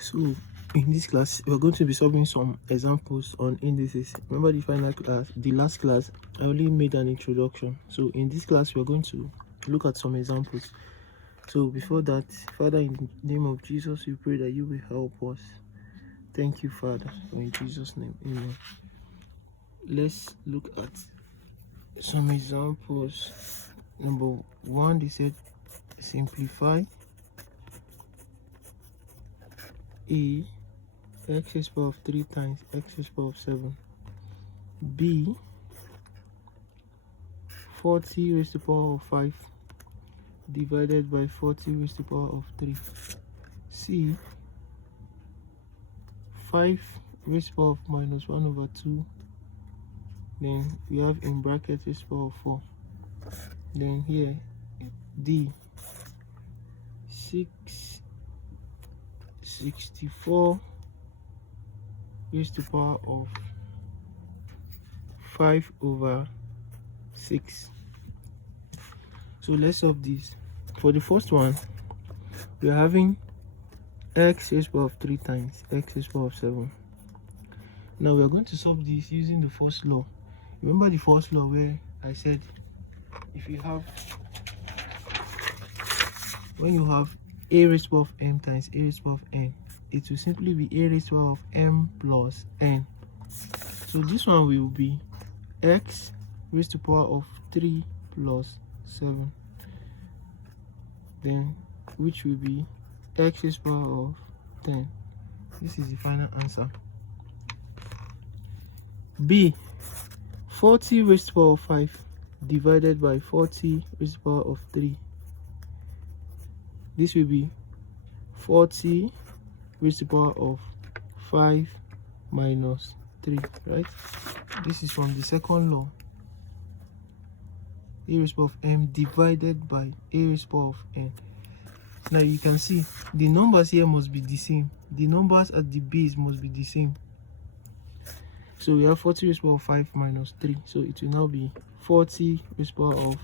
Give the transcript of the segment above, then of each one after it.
So in this class we're going to be solving some examples on indices. Remember the final class, the last class, I only made an introduction. So in this class we're going to look at some examples. So before that, Father, in the name of Jesus, we pray that you will help us. Thank you, Father, for in Jesus' name, amen. Let's look at some examples. Number one, they said simplify A, x raised to the power of 3 times x raised to the power of 7. B, 40 raised to the power of 5 divided by 40 raised to the power of 3. C, 5 raised to the power of minus 1 over 2. Then we have in bracket raised to the power of 4. Then here, D, 64 raised to the power of 5 over 6. So let's solve this. For the first one, we are having x raised to the power of 3 times x raised to the power of 7. Now we are going to solve this using the first law. Remember the first law where I said if you have, when you have a raised to the power of m times a raised to the power of n, it will simply be a raised to the power of m plus n. So this one will be x raised to the power of 3 plus 7, then which will be x raised to the power of 10. This is the final answer. B, 40 raised to the power of 5 divided by 40 raised to the power of 3. This will be 40 raised to the power of 5 minus 3, right? This is from the second law. A raised to the power of m divided by a raised to the power of n. Now you can see the numbers here must be the same. The numbers at the base must be the same. So we have 40 raised to the power of 5 minus 3. So it will now be 40 raised to the power of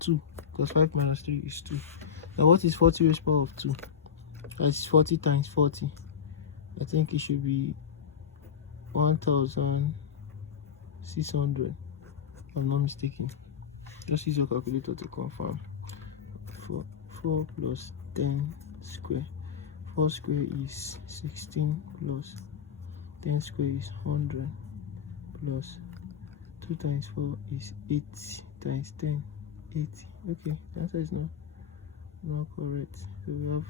2, because 5 minus 3 is 2. Now what is 40 raised to the power of 2? That's 40 times 40. I think it should be 1600, if I'm not mistaken. Just use your calculator to confirm. 4 plus 10 square. 4 square is 16 plus 10 square is 100 plus 2 times 4 is 8 times 10, 80. Okay, the answer is not correct. So we have,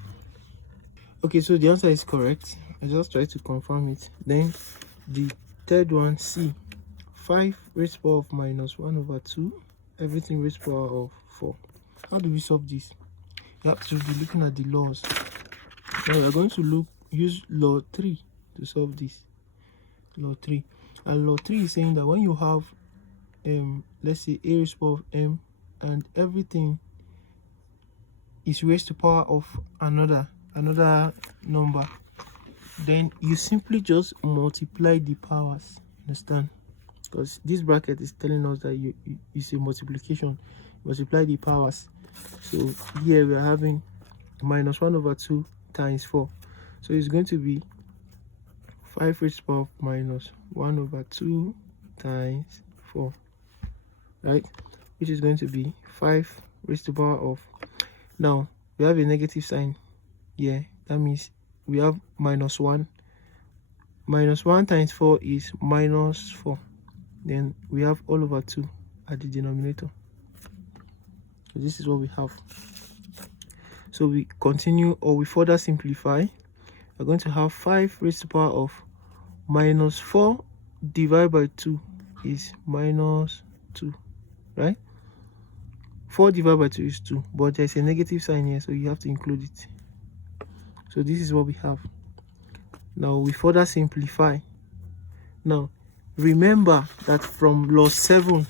okay, so the answer is correct. I just try to confirm it. Then the third one, C, 5 raised to the power of minus 1 over 2, everything raised to the power of 4. How do we solve this? You have to be looking at the laws. Now we are going to use law 3 to solve this. Law 3. And law 3 is saying that when you have let's say a raised to the power of m and everything is raised to the power of another number, then you simply just multiply the powers. Understand? Because this bracket is telling us that it's a multiplication. Multiply the powers. So here we are having minus 1 over 2 times 4. So it's going to be 5 raised to the power of minus 1 over 2 times 4, right? Which is going to be 5 raised to the power of, now we have a negative sign here. That means we have minus 1. Minus 1 times 4 is minus 4. Then we have all over 2 at the denominator. So this is what we have. So we continue, or we further simplify. We're going to have 5 raised to the power of minus 4 divided by 2 is minus 2, right? 4 divided by 2 is 2, but there's a negative sign here, so you have to include it. So this is what we have. Now we further simplify. Now remember that from law 7,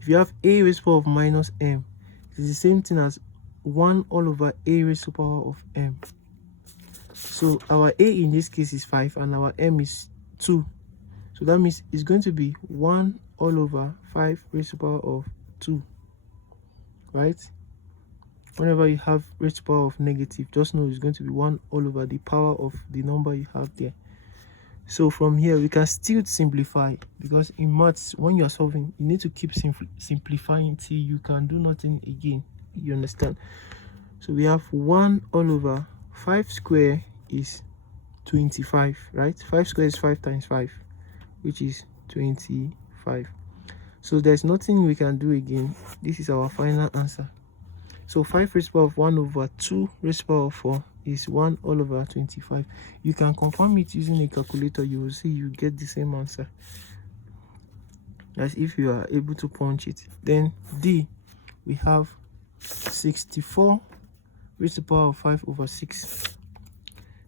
if you have a raised to the power of minus m, it's the same thing as 1 all over a raised to the power of m. So our a in this case is 5 and our m is 2. So that means it's going to be 1 all over 5 raised to the power of 2, right? whenever you have raised to the power of negative, just know it's going to be 1 all over the power of the number you have there. So from here we can still simplify, because in maths when you are solving you need to keep simplifying till you can do nothing again. You understand? So we have 1 all over 5 square is 25, right? 5 square is 5 times 5, which is 25. So there's nothing we can do again. This is our final answer. So 5 raised to the power of 1 over 2 raised to the power of 4 is 1 all over 25. You can confirm it using a calculator. You will see you get the same answer as if you are able to punch it. Then D, we have 64 raised to the power of 5 over 6.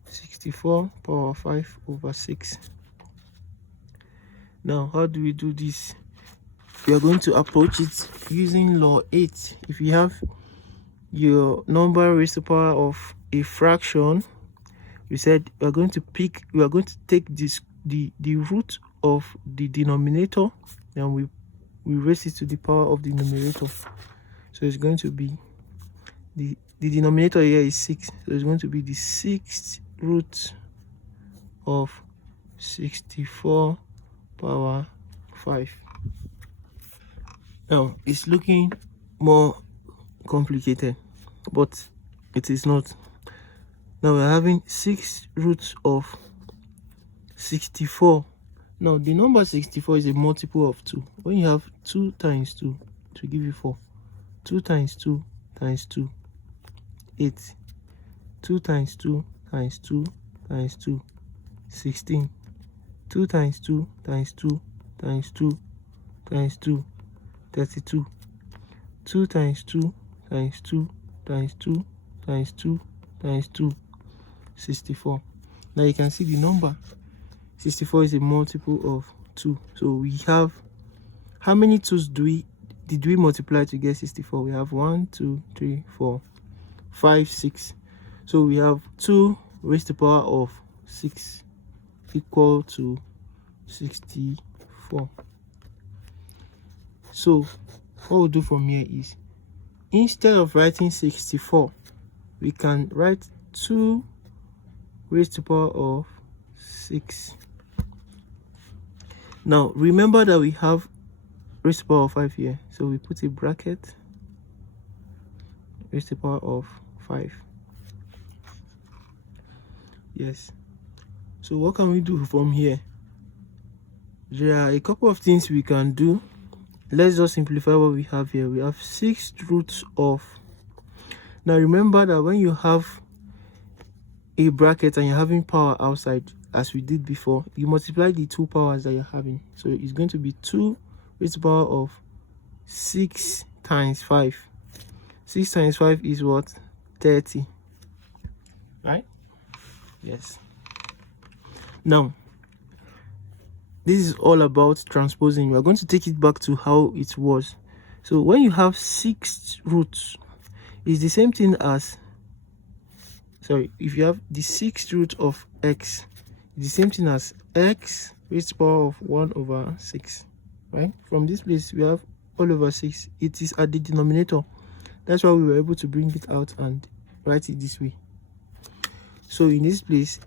64 power of 5 over 6. Now how do we do this? We are going to approach it using law 8. If you have your number raised to the power of a fraction, we said we are going to take this the root of the denominator, and we raise it to the power of the numerator. So it's going to be the denominator here is 6, so it's going to be the 6th root of 64 power 5. Now it's looking more complicated, but it is not. Now we're having 6 roots of 64. Now the number 64 is a multiple of 2. When you have 2 times 2 to give you 4, 2 times 2 times 2, 8, 2 times 2 times 2 times 2, 16, 2 times 2 times 2 times 2 times 2, 32, 2 times 2 times 2 times 2 times 2 times 2, 64. Now you can see the number 64 is a multiple of 2. So we have, how many 2's did we multiply to get 64? We have 1, 2, 3, 4, 5, 6. So we have 2 raised to the power of 6 equal to 64. So what we'll do from here is, instead of writing 64, we can write 2 raised to the power of 6. Now remember that we have raised to the power of 5 here, so we put a bracket, raised to the power of 5. Yes. So what can we do from here? There are a couple of things we can do. Let's just simplify what we have here. We have 6 roots of, now remember that when you have a bracket and you're having power outside, as we did before, you multiply the 2 powers that you're having. So it's going to be 2 raised to the power of 6 times 5. 6 times 5 is what? 30. Right? Yes. Now this is all about transposing. We are going to take it back to how it was. So when you have 6 roots, it's the same thing as, if you have the 6th root of x, it's the same thing as x raised to the power of 1 over 6. Right? From this place we have all over 6. It is at the denominator. That's why we were able to bring it out and write it this way. So in this place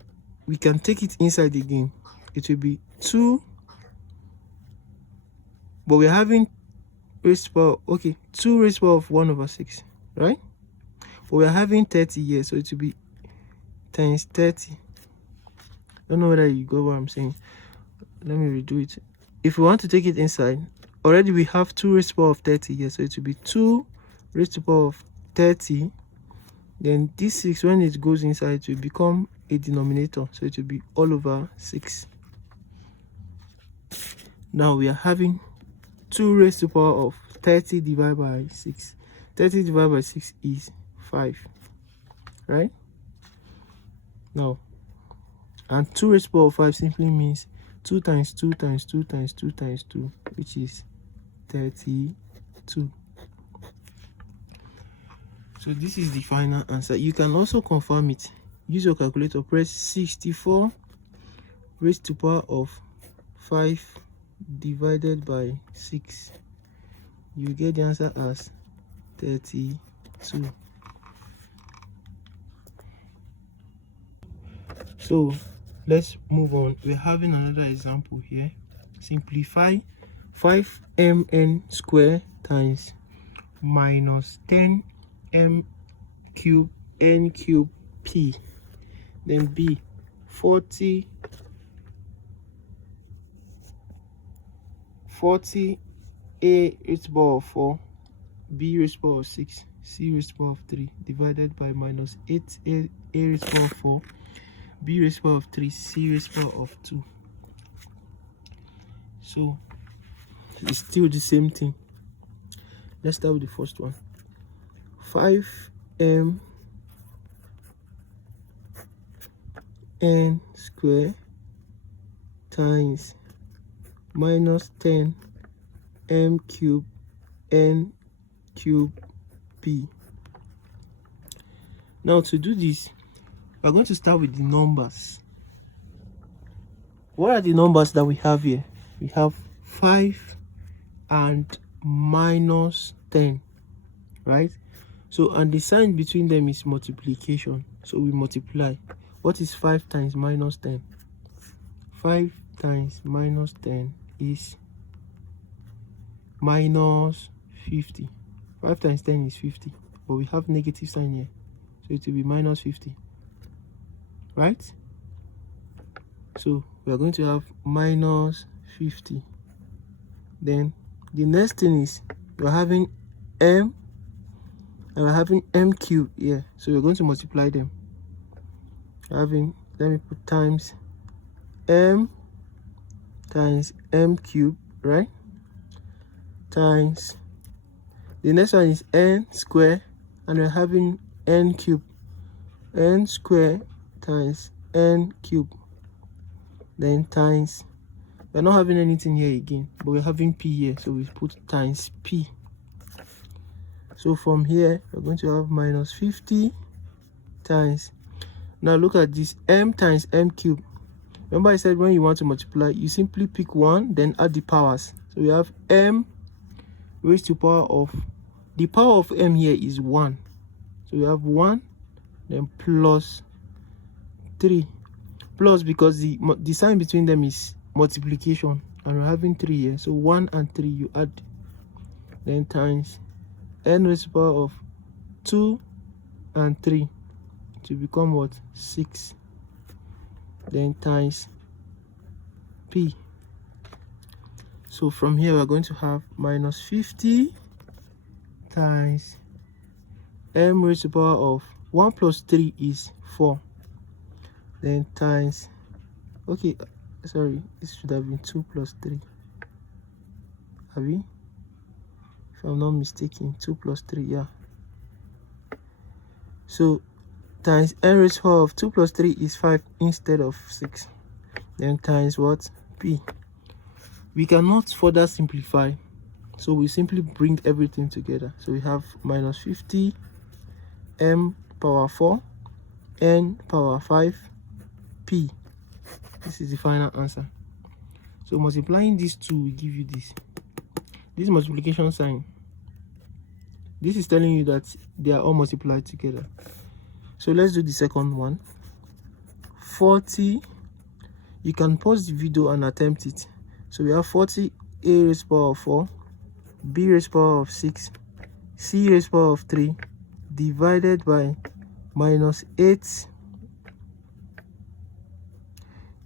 we can take it inside again. It will be 2, but we're having raised to the power, okay, 2 raised to the power of 1 over 6, right? But we're having 30 here, so it will be times 30. Don't know whether you got what I'm saying. Let me redo it. If we want to take it inside, already we have 2 raised to the power of 30 here, so it will be 2 raised to the power of 30. Then this 6, when it goes inside, it will become a denominator, so it will be all over 6. Now we are having 2 raised to the power of 30 divided by 6. 30 divided by 6 is 5, right? Now, and 2 raised to the power of 5 simply means 2 times 2 times 2 times 2 times 2, which is 32. So this is the final answer. You can also confirm it. Use your calculator, press 64 raised to the power of 5 divided by 6. You get the answer as 32. So let's move on. We're having another example here. Simplify 5mn square times minus 10m cube n cube p. Then b 40 a raised to the power of 4, b raised to the power of 6, c raised to the power of 3 divided by minus 8a raised to the power of 4, b raised to the power of 3, c raised to the power of 2. So it's still the same thing. Let's start with the first one. 5m n square times minus 10 m cube n cube p. Now to do this, we're going to start with the numbers. What are the numbers that we have here? We have 5 and minus 10, right? So, and the sign between them is multiplication, so we multiply. What is 5 times minus 10? 5 times minus 10 is minus 50. 5 times 10 is 50, but we have negative sign here, so it will be minus 50, right? So we are going to have minus 50. Then the next thing is we're having m and we're having m cube here, so we're going to multiply them. We're having, let me put times m times m cube, right? Times the next one is n square, and we're having n cube, n square times n cube. Then times, we're not having anything here again, but we're having p here, so we put times p. So from here we're going to have minus 50 times, now look at this, m times m cube. Remember I said when you want to multiply, you simply pick one, then add the powers. So we have m raised to the power of, the power of m here is 1, so we have 1, then plus 3, plus because the sign between them is multiplication, and we're having 3 here, so 1 and 3 you add, then times n raised to the power of 2 and 3 to become what? 6, then times p. So from here we're going to have minus 50 times m raised to the power of 1 plus 3 is 4, then times, okay, sorry, this should have been 2 plus 3, Abby, if I'm not mistaken, 2 plus 3, yeah. So times n raised to the power of 2 plus 3 is 5 instead of 6, then times what? P. We cannot further simplify, so we simply bring everything together. So we have minus 50 m power 4 n power 5 p. This is the final answer. So multiplying these two will give you this multiplication sign. This is telling you that they are all multiplied together. So let's do the second one. 40, you can pause the video and attempt it. So we have 40 a raised to the power of 4, b raised to the power of 6, c raised to the power of 3 divided by minus 8.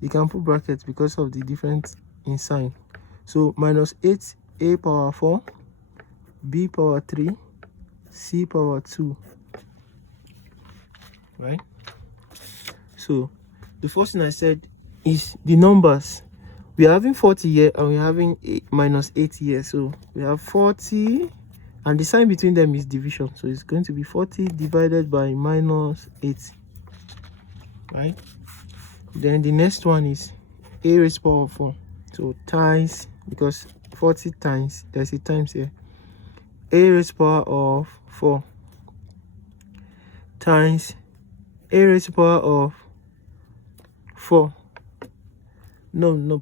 You can put brackets because of the difference in sign. So minus 8 a power 4, b power 3, c power 2, right? So the first thing I said is the numbers. We are having 40 here and we're having minus 8 here, so we have 40 and the sign between them is division, so it's going to be 40 divided by minus 8, right? Then the next one is a raised to the power of 4, so times, because 40 times, there's a times here, a raised to the power of 4 times a raised to the power of 4. No,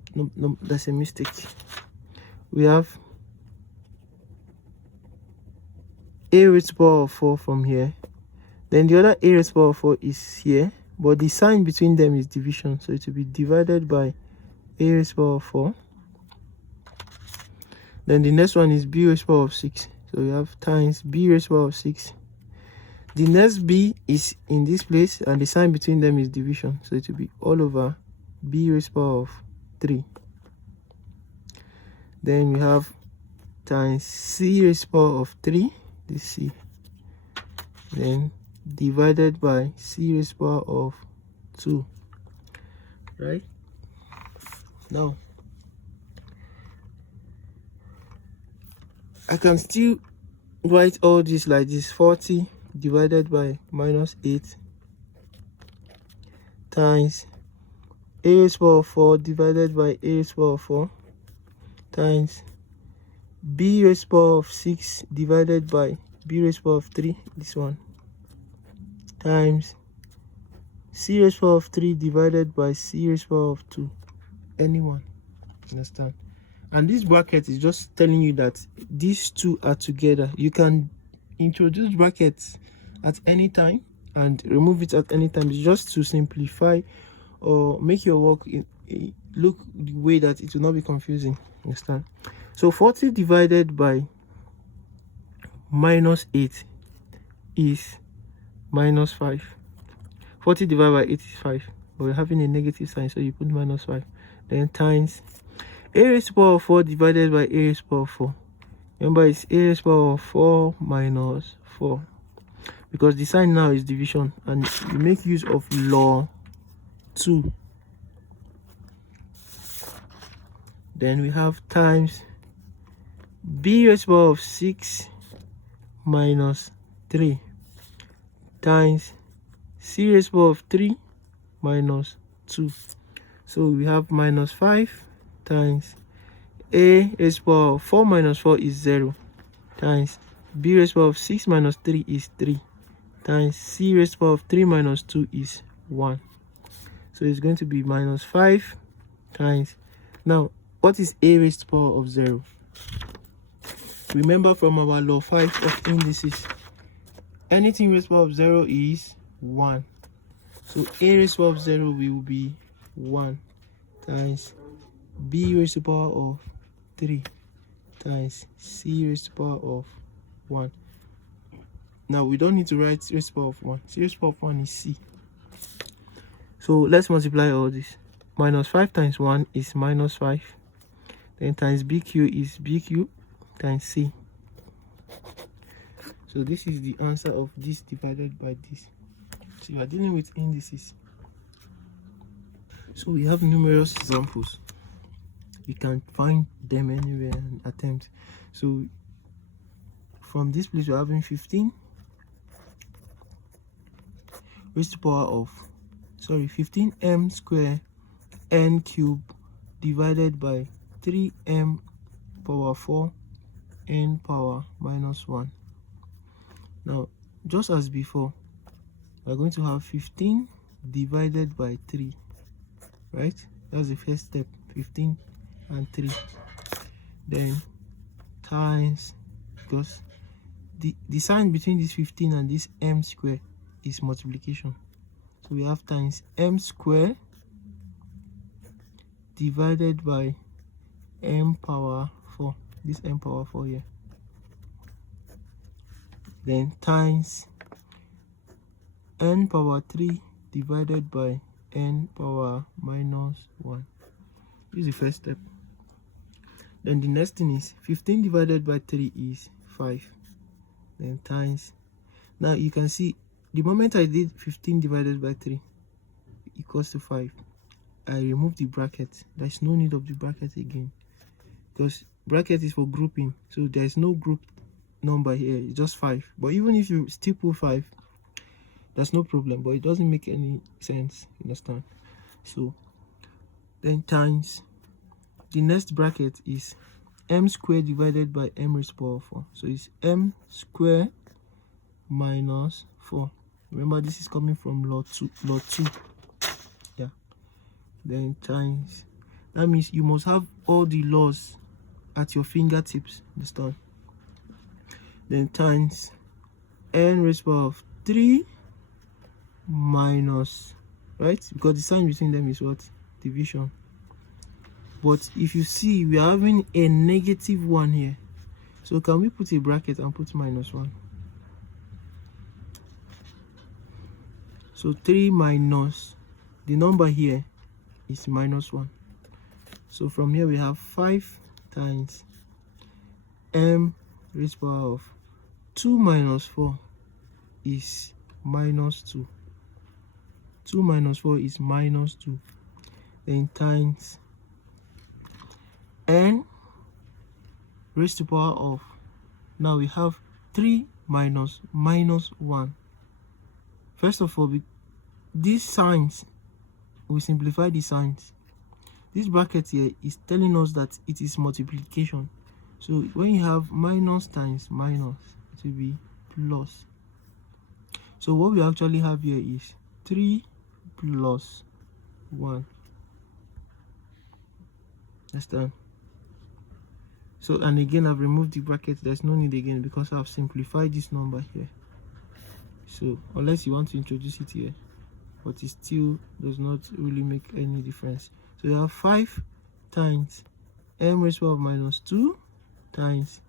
that's a mistake. We have a raised to the power of 4 from here, then the other a raised to the power of 4 is here, but the sign between them is division, so it will be divided by a raised to the power of 4. Then the next one is b raised to the power of 6, so we have times b raised to the power of 6. The next b is in this place, and the sign between them is division, so it will be all over b raised to the power of 3. Then we have times c raised to the power of 3, this c, then divided by c raised to the power of 2, right? Now I can still write all this like this: 40 divided by minus 8 times a raised to the power of 4 divided by a raised to the power of 4 times b raised to the power of 6 divided by b raised to the power of 3, this one, times c raised to the power of 3 divided by c raised to the power of 2, anyone, understand? And this bracket is just telling you that these two are together. You can introduce brackets at any time and remove it at any time. It's just to simplify or make your work look the way that it will not be confusing, understand? So 40 divided by minus 8 is minus 5. 40 divided by 8 is 5, but we're having a negative sign, so you put minus 5. Then times a raised to the power of 4 divided by a raised to the power of 4. Remember, it's a raised to the power of 4 minus 4, because the sign now is division, and you make use of law 2. Then we have times b raised to the power of 6 minus 3 times c raised to the power of 3 minus 2. So we have minus 5 times a raised to the power of 4 minus 4 is 0, times b raised to the power of 6 minus 3 is 3, times c raised to the power of 3 minus 2 is 1. So it's going to be minus 5 times, now what is a raised to the power of 0? Remember from our law 5 of indices, anything raised to the power of 0 is 1. So a raised to the power of 0 will be 1 times b raised to the power of 3 times c raised to the power of 1. Now we don't need to write raised to the power of 1. C raised to the power of 1 is c. So let's multiply all this. Minus 5 times 1 is minus 5. Then times bq is bq times c. So this is the answer of this divided by this. So you are dealing with indices. So we have numerous examples. You can find them anywhere and attempt. So from this place we're having 15 raised to the power of 15m square n cube divided by 3m power 4 n power minus 1. Now just as before, we're going to have 15 divided by 3, right? That's the first step, 15 and 3. Then times, because the sign between this 15 and this m square is multiplication, so we have times m square divided by m power 4, this m power 4 here, then times n power 3 divided by n power minus 1. This is the first step. Then the next thing is 15 divided by 3 is 5, then times, now you can see the moment I did 15 divided by 3 equals to 5, I remove the bracket. There's no need of the bracket again, because bracket is for grouping, so there's no group number here, it's just 5. But even if you still put 5, that's no problem, but it doesn't make any sense, understand? So then times, the next bracket is m squared divided by m raised to the power of 4, so it's m squared minus 4. Remember, this is coming from law 2, yeah. Then times, that means you must have all the laws at your fingertips, understand? Then times n raised to the power of 3 minus right? Because the sign between them is what? Division. But if you see, we are having a negative 1 here. So can we put a bracket and put -1? So 3 minus the number here is -1. So from here we have 5 times m raised to the power of 2 minus 4 is -2. 2 minus 4 is -2. Then times n raised to the power of, now we have 3 minus -1. First of all, these signs, we simplify the signs. This bracket here is telling us that it is multiplication. So when you have minus times minus, it will be plus. So what we actually have here is 3 plus 1. Understand? So, and again, I've removed the bracket. There's no need again because I've simplified this number here. So unless you want to introduce it here, but it still does not really make any difference. So you have 5 times m raised to the power of -2 times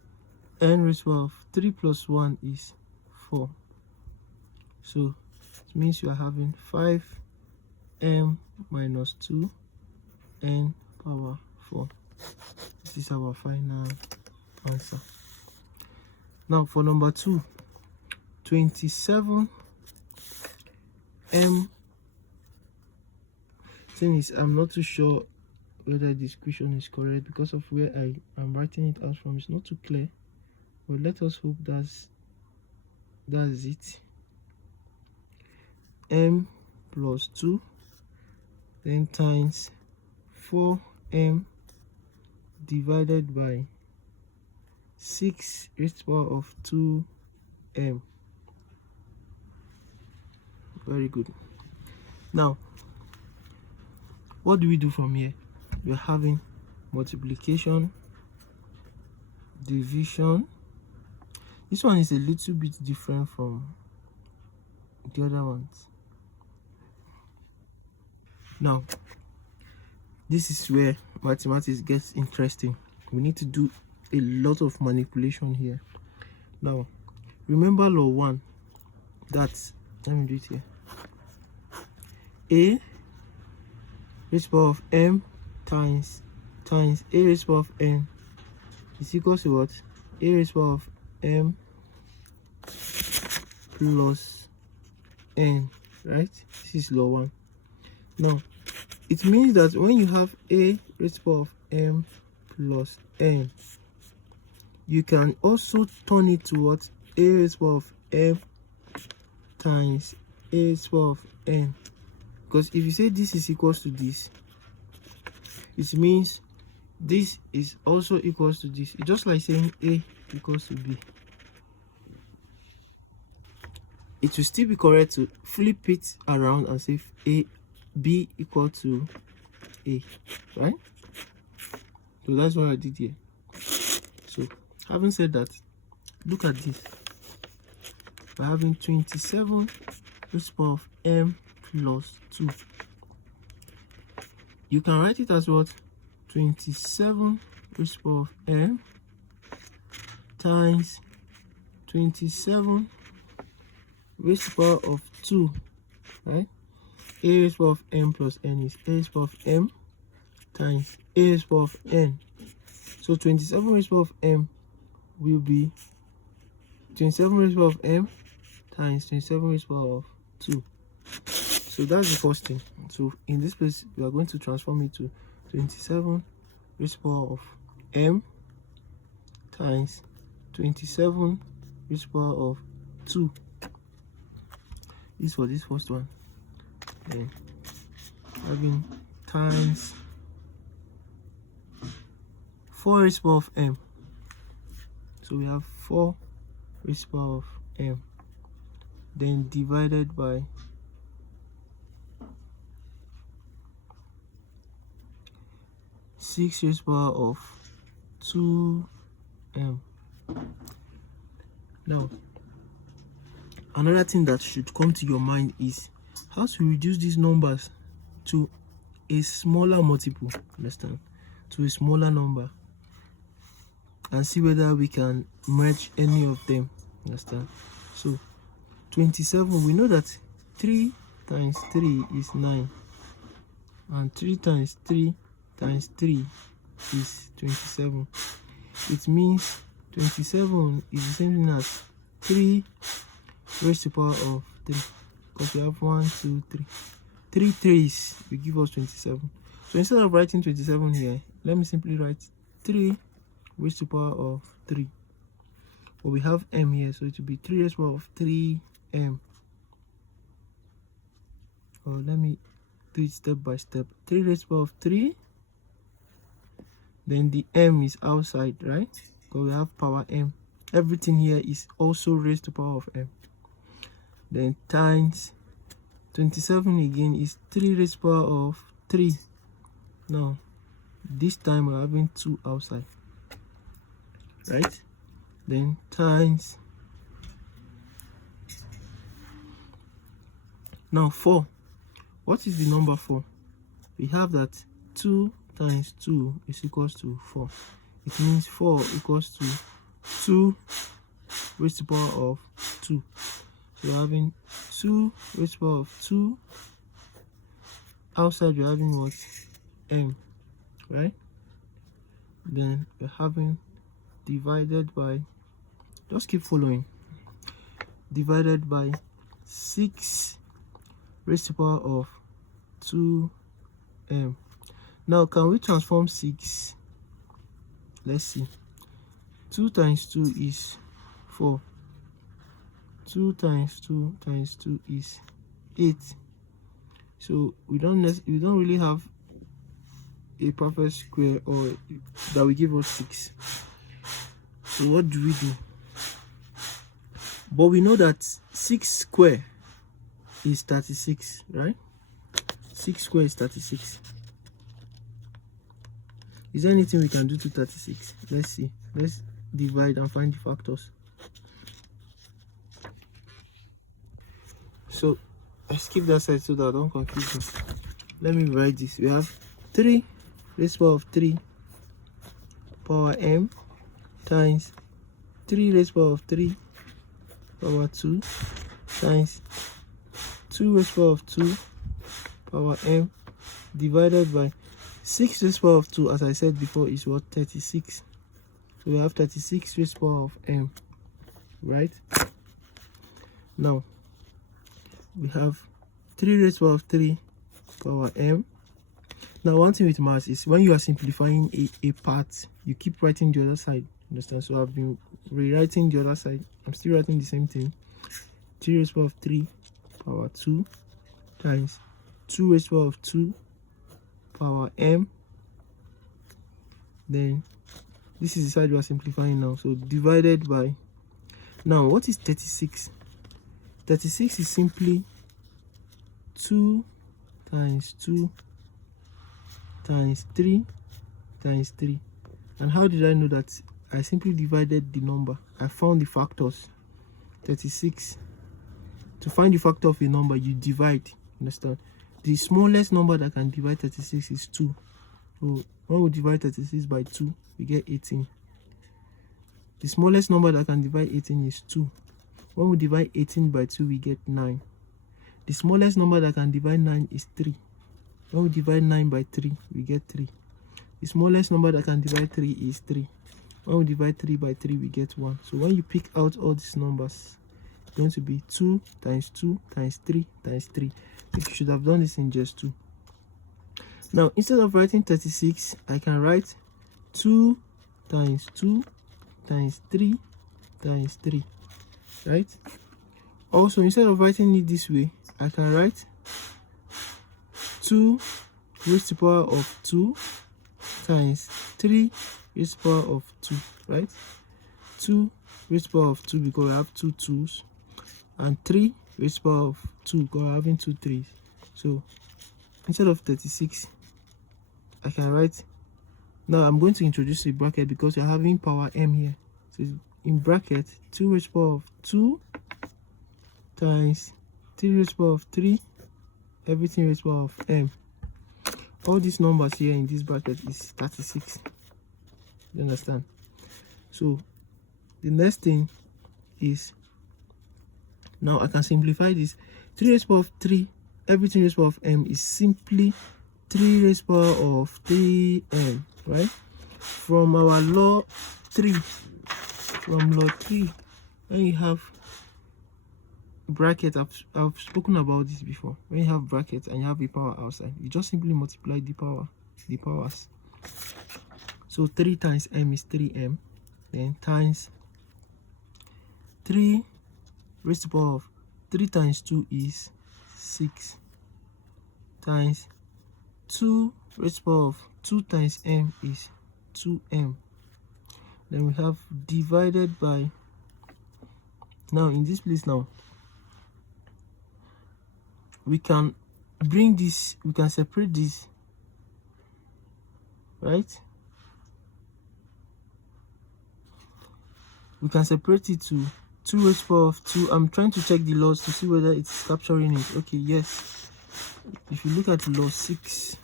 n raised to the power of 3 plus 1 is 4. So it means you are having 5m minus 2 n power 4. This is our final answer. Now for number 2, 27m. Thing is, I'm not too sure whether this question is correct because of where I am writing it out from. It's not too clear, but let us hope that's it. M plus 2 then times 4m divided by 6 raised to the power of 2m. Very good. Now what do we do from here? We're having multiplication, division. This one is a little bit different from the other ones. Now this is where mathematics gets interesting. We need to do a lot of manipulation here. Now remember law 1, that's, let me do it here, a raised to the power of m times a raised to the power of n is equals to what? A raised to the power of m plus n, right? This is law 1. Now it means that when you have a raised to the power of m plus n, you can also turn it to what? A raised to the power of m times a raised to the power of n. Because if you say this is equals to this, it means this is also equals to this. It's just like saying A equals to B. It will still be correct to flip it around and say B equal to A, right? So that's what I did here. So having said that, look at this. We're having 27 raised to the power of m plus 2. You can write it as what? 27 raised to the power of m times 27 raised to the power of 2, right? A raised to the power of m plus n is a raised to the power of m times a raised to the power of n. So 27 raised to the power of m will be 27 raised to the power of m times 27 raised to the power of 2. So that's the first thing. So in this place, we are going to transform it to 27 raised to the power of m times 27 raised to the power of 2. This for this first one. Then having times 4 raised to the power of m. So we have 4 raised to the power of m. Then divided by 6 raised to the power of 2m. Now, another thing that should come to your mind is how to reduce these numbers to a smaller multiple, understand, to a smaller number, and see whether we can merge any of them, understand. So 27, we know that 3 times 3 is 9, and 3 times 3 times 3 is 27. It means 27 is the same thing as 3 raised to the power of 3, because we have 1, 2, 3. 3 threes will give us 27. So instead of writing 27 here, let me simply write 3 raised to the power of 3. But we have m here, so it will be 3 raised to the power of 3m. Or let me do it step by step. 3 raised to the power of 3. Then the m is outside, right? Because we have power m. Everything here is also raised to the power of m. Then times 27 again is 3 raised to the power of 3. Now, this time we're having 2 outside, right? Then times, now 4. What is the number 4? We have that 2 times 2 is equals to 4. It means 4 equals to 2 raised to the power of 2. So we're having 2 raised to the power of 2. Outside we're having what? M, right? Then we're having divided by, just keep following, divided by 6 raised to the power of 2m. Now can we transform 6? Let's see. 2 times 2 is 4. 2 times 2 times 2 is 8. So we don't really have a perfect square or that will give us 6. So what do we do? But we know that 6 square is 36, right? 6 square is 36. Is there anything we can do to 36? Let's see. Let's divide and find the factors. So I skip that side so that I don't confuse you. Let me write this. We have 3 raised to the power of 3 power m times 3 raised to the power of 3 power 2 times 2 raised to the power of 2 power m divided by 6 raised to the power of 2, as I said before, is what? 36. So we have 36 raised to the power of m, right? Now we have 3 raised to the power of 3 power m. Now one thing with maths is when you are simplifying a part, you keep writing the other side, understand? So I've been rewriting the other side. I'm still writing the same thing. 3 raised to the power of 3 power 2 times 2 raised to the power of 2 power m. Then this is the side we are simplifying now, so divided by, now what is 36? 36 is simply 2 times 2 times 3 times 3. And how did I know that? I simply divided the number. I found the factors. 36. To find the factor of a number, you divide, understand? The smallest number that can divide 36 is 2. So when we divide 36 by 2, we get 18. The smallest number that can divide 18 is 2. When we divide 18 by 2, we get 9. The smallest number that can divide 9 is 3. When we divide 9 by 3, we get 3. The smallest number that can divide 3 is 3. When we divide 3 by 3, we get 1. So when you pick out all these numbers, it's going to be 2 times 2 times 3 times 3. You should have done this in just 2. Now, instead of writing 36, I can write 2 times 2 times 3 times 3, right? Also, instead of writing it this way, I can write 2 raised to the power of 2 times 3 raised to the power of 2, right? 2 raised to the power of 2 because we have 2 2's, and 3 raised to the power of 2 because we're having 2 3's. So instead of 36, I can write, now I'm going to introduce a bracket because we're having power m here. So in bracket, 2 raised to the power of 2 times 3 raised to the power of 3 everything raised to the power of m. All these numbers here in this bracket is 36. You understand? So the next thing is, now I can simplify this. 3 raised to the power of 3, everything raised to the power of m is simply 3 raised to the power of 3m, right? From our law 3, when you have bracket, I've spoken about this before. When you have brackets and you have a power outside, you just simply multiply the powers. So 3 times m is 3m, then times 3 raised to the power of 3 times 2 is 6, times 2 raised to the power of 2 times m is 2m. Then we have divided by, now in this place, now we can bring this, we can separate this, right? We can separate it to 2 raised to the power of 2. I'm trying to check the laws to see whether it's capturing it. Okay, yes. If you look at law 6,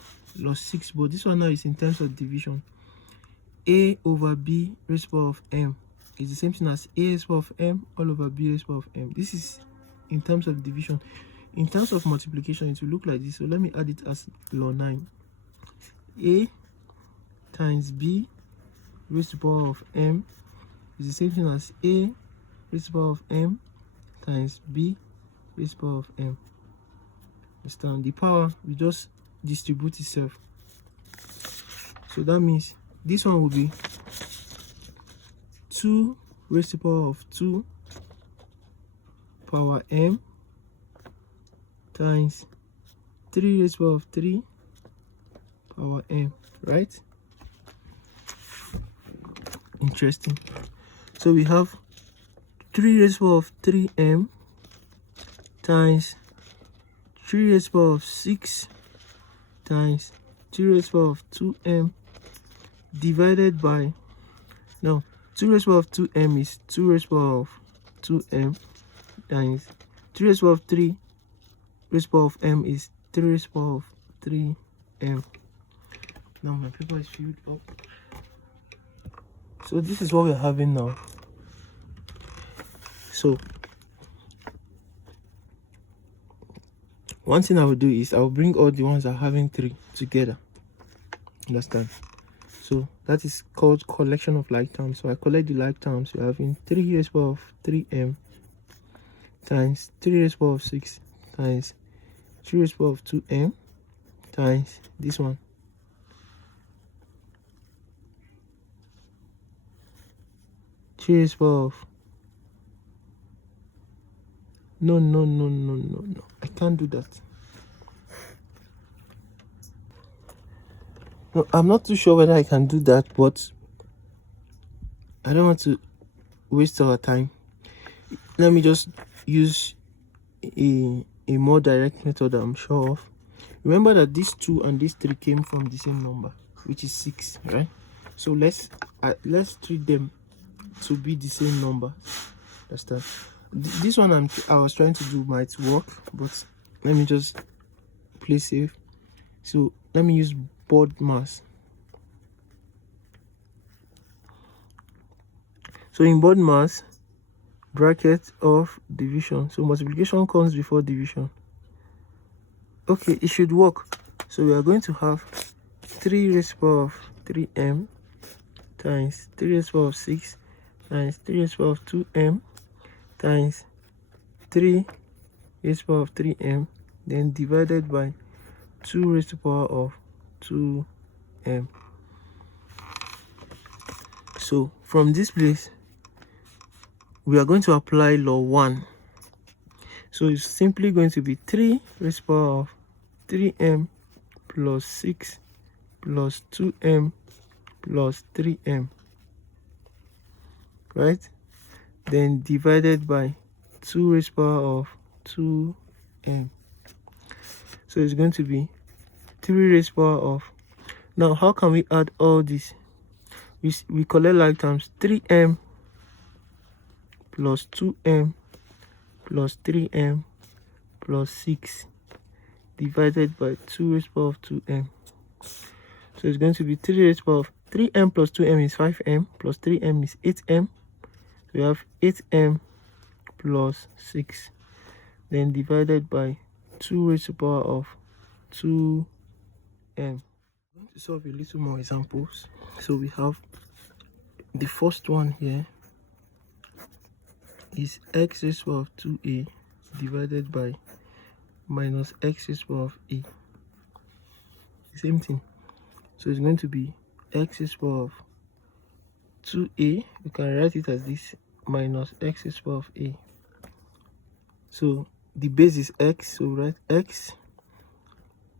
but this one now is in terms of division. A over b raised to the power of m is the same thing as a raised to the power of m all over b raised to the power of m. This is in terms of division. In terms of multiplication, it will look like this. So let me add it as law 9. A times b raised to the power of m is the same thing as a raised to the power of m times b raised to the power of m. Understand? The power will just distribute itself. So that means this one will be 2 raised to the power of 2 power m times 3 raised to the power of 3 power m, right? Interesting. So we have 3 raised to the power of 3m times 3 raised to the power of 6 times 3 raised to the power of 2m divided by, now 2 raised to the power of 2m is 2 raised to the power of 2m times 3 raised to the power of 3 raised to the power of m is 3 raised to the power of 3m. Now my paper is filled up. So this is what we're having now. So one thing I will do is I will bring all the ones that are having 3 together. Understand? So that is called collection of like terms. So I collect the like terms. We're having 3 raised to the power of 3m times 3 raised to the power of 6 times 3 raised to the power of 2m times this one. Three raised to the power of, no, I can't do that. No, I'm not too sure whether I can do that, but I don't want to waste our time. Let me just use a more direct method I'm sure of. Remember that these 2 and these 3 came from the same number, which is 6, right? So let's treat them to be the same number. Understand? This one I was trying to do might work, but let me just play safe. So let me use board mass. So in board mass, bracket of division, so multiplication comes before division. Okay, it should work. So we are going to have 3 raised to the power of 3m times 3 raised to the power of 6 times 3 raised to the power of 2m times 3 raised to the power of 3m, then divided by 2 raised to the power of 2m. So from this place, we are going to apply law 1. So it's simply going to be 3 raised to the power of 3m plus 6 plus 2m plus 3m, right? Then divided by 2 raised to the power of 2m. So it's going to be 3 raised to the power of, now how can we add all this? We collect like terms. 3m plus 2m plus 3m plus 6 divided by 2 raised to the power of 2m. So it's going to be 3 raised to the power of 3m plus 2m is 5m plus 3m is 8m. So we have 8m plus 6. Then divided by 2 raised to the power of 2m. I'm going to solve a little more examples. So we have the first one here is x raised to the power of 2a divided by minus x raised to the power of a. Same thing. So it's going to be x raised to the power of 2a. We can write it as this minus x raised to the power of a. So the base is x, so we write x.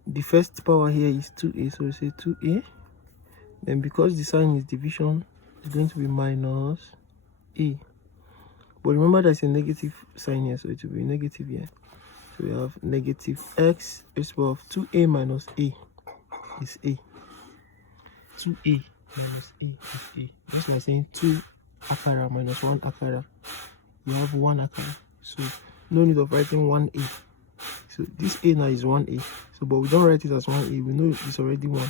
The first power here is 2a, so we say 2a. Then because the sign is division, it's going to be minus a. But remember there's a negative sign here, so it will be negative here. So we have negative x raised to the power of 2a minus a is a. 2a minus a is a. This is saying 2 akara minus 1 akara. You have 1 akara. So no need of writing 1a. So this a now is 1a. So but we don't write it as 1a. We know it's already 1.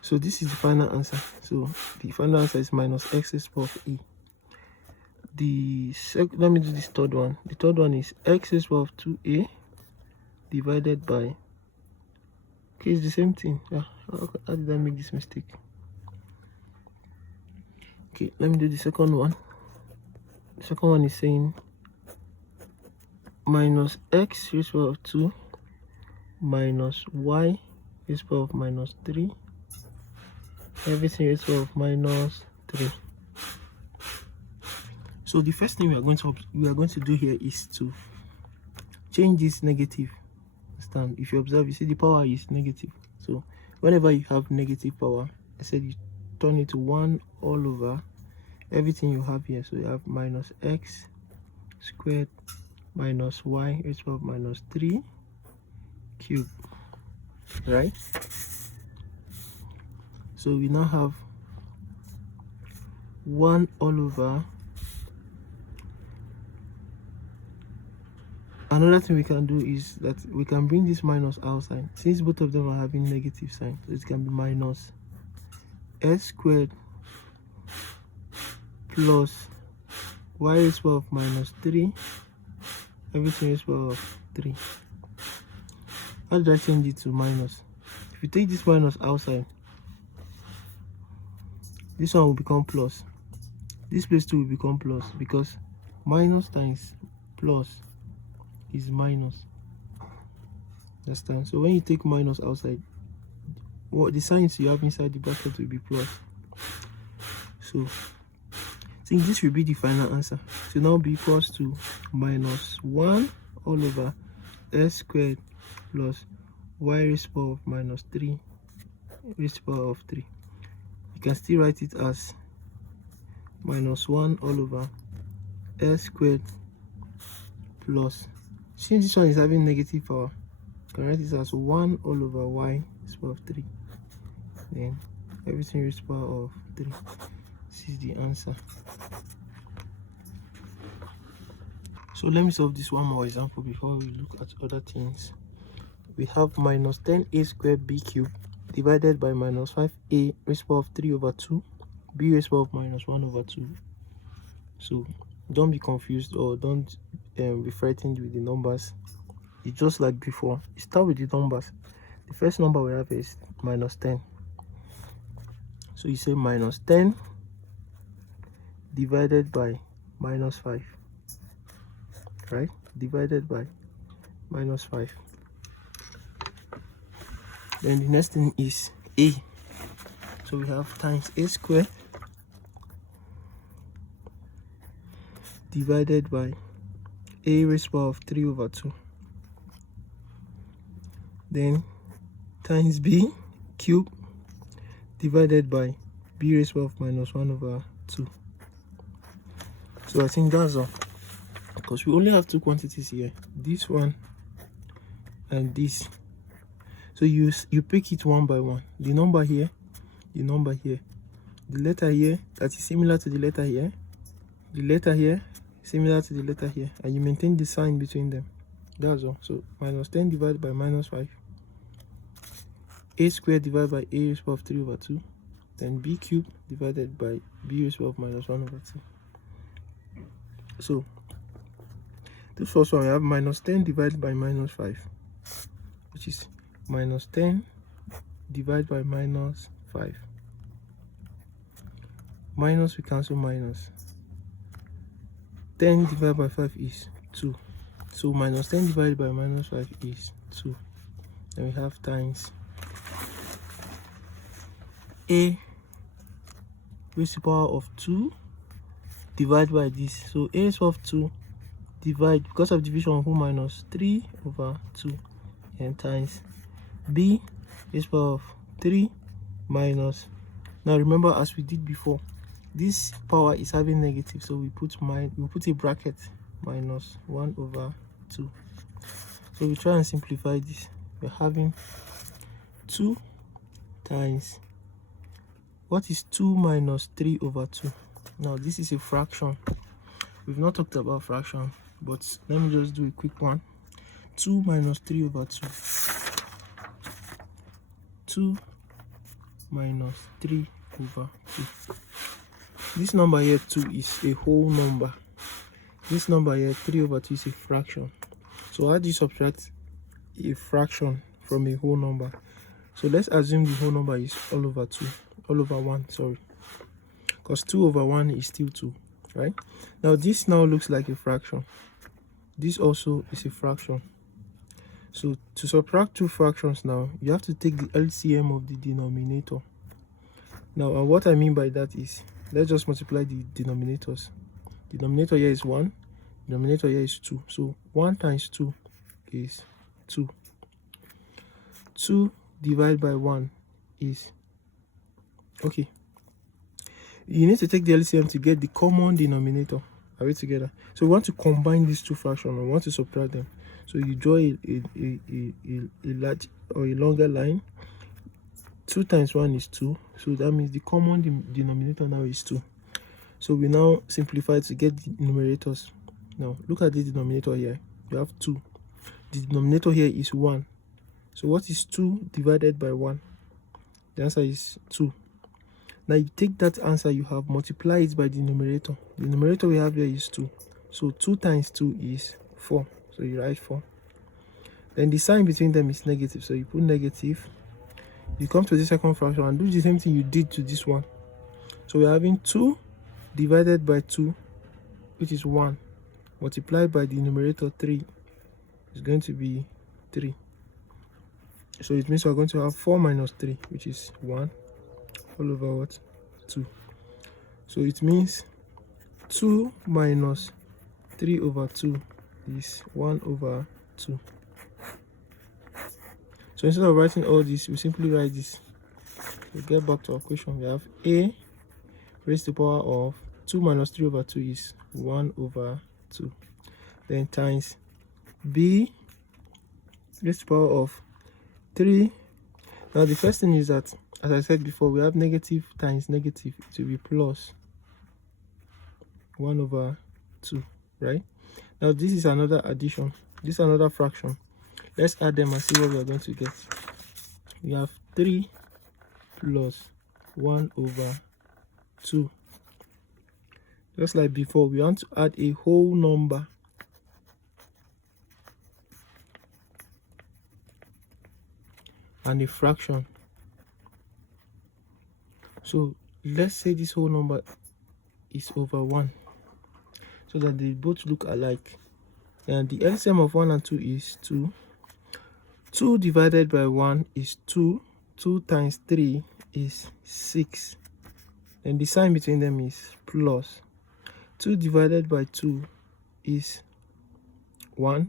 So this is the final answer. So the final answer is minus x raised to the power of a. Let me do this third one. The third one is x raised to the power of 2a divided by, okay, it's the same thing. Yeah, how did I make this mistake? Okay, let me do the second one. The second one is saying minus x raised to the power of 2 minus y raised to the power of minus 3, everything raised to the power of minus 3. So the first thing we are going to do here is to change this negative. Understand? If you observe, you see the power is negative. So whenever you have negative power, I said you turn it to 1 all over everything you have here. So you have minus x squared minus y raised to the power of minus 3 cubed, right? So we now have 1 all over. Another thing we can do is that we can bring this minus outside, since both of them are having negative sign. So it can be minus s squared plus y raised to the power of minus 3, everything raised to the power of 3. How did I change it to minus? If you take this minus outside, this one will become plus. This place too will become plus, because minus times plus is minus. Understand? So when you take minus outside, what the signs you have inside the bracket will be plus. So I think this will be the final answer. So now be equals to minus 1 all over s squared plus y raised to the power of minus 3 raised to the power of 3. You can still write it as minus 1 all over s squared plus, since this one is having negative power, you can write it as 1 all over y raised to the power of 3. Then everything raised to the power of 3. This is the answer. So let me solve this one more example before we look at other things. We have minus 10a squared b cubed divided by minus 5a raised to the power of 3 over 2 b raised to the power of minus 1 over 2. So don't be confused or don't be frightened with the numbers. It's just like before. You start with the numbers. The first number we have is minus 10. So you say minus 10 divided by minus 5, right? Divided by minus 5. Then the next thing is a. So we have times a squared divided by a raised to the power of 3 over 2. Then times b cubed divided by b raised to the power of minus 1 over 2. So I think that's all, because we only have two quantities here, this one and this. So you pick it one by one. The number here, the number here, the letter here that is similar to the letter here, the letter here similar to the letter here, and you maintain the sign between them. That's all. So minus 10 divided by minus 5. A squared divided by a raised power of 3 over 2. Then b cubed divided by b raised power of minus 1 over 2. So this first one, we have minus 10 divided by minus 5, which is minus 10 divided by minus 5. Minus, we cancel minus. 10 divided by 5 is 2. So minus 10 divided by minus 5 is 2. Then we have times a raised to the power of 2 divided by this. So a raised to the power of 2 divide, because of division of whole, minus 3 over 2, and times b raised to the power of 3 minus. Now remember, as we did before, this power is having negative, so we put a bracket, minus 1 over 2. So we try and simplify this. We're having 2 times, what is 2 minus 3 over 2? Now this is a fraction. We've not talked about fraction, but let me just do a quick one. 2 minus 3 over 2. 2 minus 3 over 2. This number here 2 is a whole number. This number here 3 over 2 is a fraction. So how do you subtract a fraction from a whole number? So let's assume the whole number is all over 2, all over 1, sorry, because 2 over 1 is still 2, right? Now this now looks like a fraction. This also is a fraction. So to subtract two fractions now, you have to take the LCM of the denominator. Now what I mean by that is, let's just multiply the denominators. Denominator here is 1, denominator here is 2. So 1 times 2 is 2. 2 divided by 1 is, okay, you need to take the LCM to get the common denominator. Are we together? So we want to combine these two fractions, we want to subtract them. So you draw a large or a longer line. 2 times 1 is 2, so that means the common denominator now is 2. So we now simplify to get the numerators. Now look at the denominator here. You have 2. The denominator here is 1. So what is 2 divided by 1? The answer is 2. Now you take that answer you have, multiply it by the numerator. The numerator we have here is 2. So 2 times 2 is 4. So you write 4. Then the sign between them is negative. So you put negative. You come to the second fraction and do the same thing you did to this one. So we're having 2 divided by 2, which is 1, multiplied by the numerator 3 is going to be 3. So it means we're going to have 4 minus 3, which is 1, all over what? 2. So it means 2 minus 3 over 2 is 1 over 2. So instead of writing all this, we simply write this. We get back to our question. We have a raised to the power of 2 minus 3 over 2 is 1 over 2. Then times b raised to the power of 3. Now the first thing is that, as I said before, we have negative times negative, it will be plus 1 over 2, right? Now this is another addition, this is another fraction. Let's add them and see what we are going to get. We have 3 plus 1 over 2. Just like before, we want to add a whole number. And a fraction. So let's say this whole number is over 1, so that they both look alike. And the LCM of 1 and 2 is 2. 2 divided by 1 is 2. 2 times 3 is 6. And the sign between them is plus. 2 divided by 2 is 1.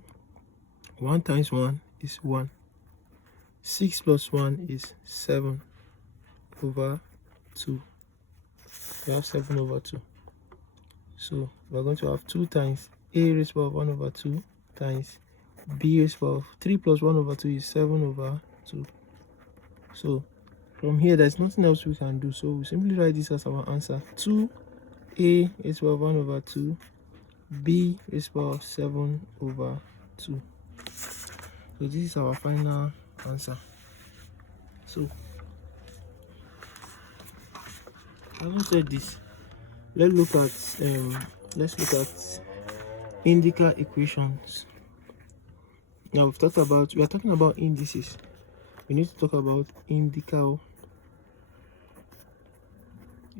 1 times 1 is 1. 6 plus 1 is 7 over 2. We have 7 over 2. So we're going to have 2 times a raised to the power of 1 over 2 times b raised to the power of 3 plus 1 over 2 is 7 over 2. So from here, there's nothing else we can do. So we simply write this as our answer. 2a raised to the power of 1 over 2, b raised to the power of 7 over 2. So this is our final answer. So having said this, let's look at indical equations. Now we are talking about indices. We need to talk about indical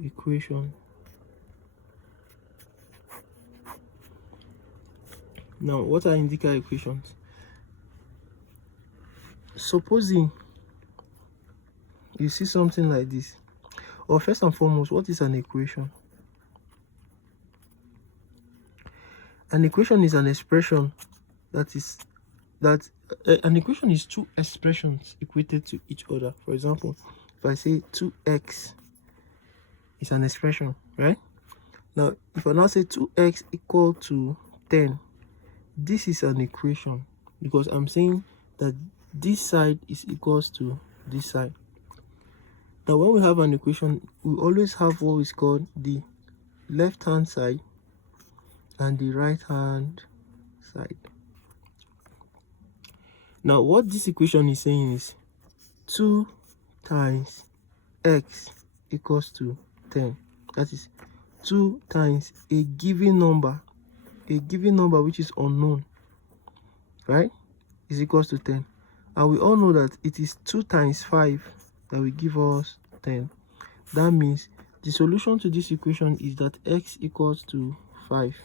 equation. Now, what are indical equations? Supposing you see something like this, or first and foremost, what is an equation? An equation is an expression an equation is two expressions equated to each other. For example, if I say 2x is an expression, right? Now, if I now say 2x equal to 10, this is an equation because I'm saying that this side is equals to this side. Now, when we have an equation, we always have what is called the left-hand side and the right-hand side. Now, what this equation is saying is 2 times x equals to 10. That is 2 times a given number which is unknown, right, is equals to 10. And we all know that it is 2 times 5 that will give us 10. That means the solution to this equation is that x equals to 5.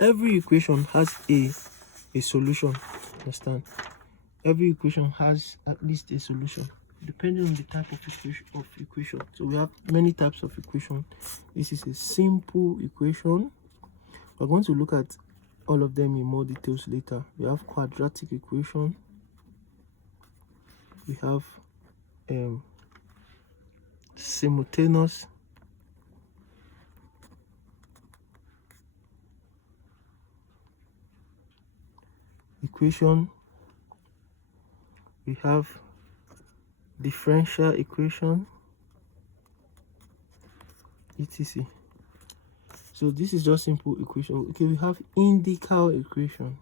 Every equation has a solution. Understand? Every equation has at least a solution depending on the type of equation. So we have many types of equation. This is a simple equation. We're going to look at all of them in more details later. We have quadratic equation. We have simultaneous equation. We have differential equation, etc. So this is just simple equation. Okay, we have indical equation,